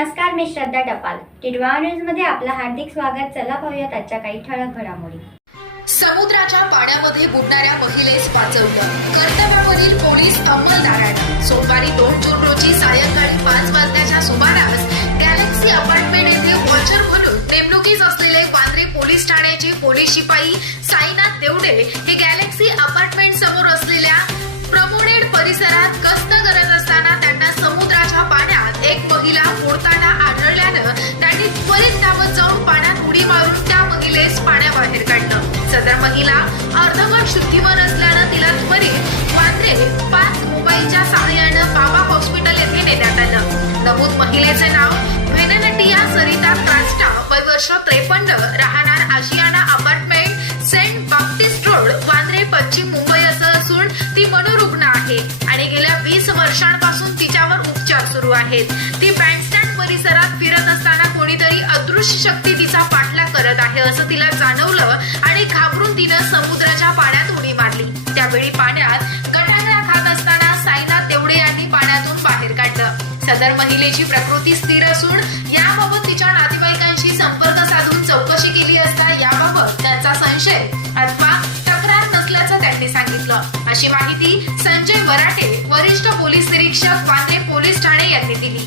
नमस्कार मी श्रद्धा टपाल. टिडवा न्यूजमध्ये आपलं हार्दिक स्वागत. चला पाहूयात आजच्या काही ठळक घडामोडी. समुद्राच्या पाण्यामध्ये बुडणाऱ्या महिलेस वाचवलं कर्तव्यावरील पोलीस अंमलदारानं. सोमवारी दोन जून रोजी सायंकाळी पाच वाजण्याच्या सुमारास गॅलेक्सी अपार्टमेंट येथे वॉचर म्हणून नेमणुकीस असलेले वांद्रे पोलीस ठाण्याचे पोलीस शिपाई साईनाथ देवडे हे गॅलेक्सी अपार्टमेंट बुडताना आढळल्यानं त्यांनी त्वरित धावत जाऊन पाण्यात उडी मारून त्या महिलेस पाण्याबाहेर काढलं. सदर महिला अर्धवट शुद्धीवर असल्यानं तिला त्वरित वांद्रे पाच मोबाईलच्या सहाय्यानं बाबा हॉस्पिटल येथे नेण्यात आलं. नमूद महिलेचे नाव व्हेननटिया सरिता क्रास्टा वय वर्ष त्रेपन्न राहणार Ashiana apartment Saint Baptist road Vandre पश्चिम मुंबई असं असून ती मनोरुग्ण आहे. आणि गेल्या वीस वर्षांपासून तिच्यावर उपचार सुरू आहेत. ती बँडस्टँड परिसरात फिरत असताना कोणीतरी अदृश्य शक्ती तिचा पाठलाग करत आहे असं तिला जाणवलं आणि घाबरून तिनं समुद्राच्या पाण्यात उडी मारली. त्यावेळी पाण्यात गटांगळा खात असताना साईनाथ देवडे यांनी पाण्यातून बाहेर काढलं. सदर महिलेची प्रकृती स्थिर असून याबाबत तिच्या नातेवाईकांशी संपर्क साधून चौकशी केली असता याबाबत त्यांचा संशय अथवा तक्रार नसल्याचं त्यांनी सांगितलं. अशी माहिती संजय वराटे वरिष्ठ पोलीस निरीक्षक वांद्रे पोलीस ठाणे यांनी दिली.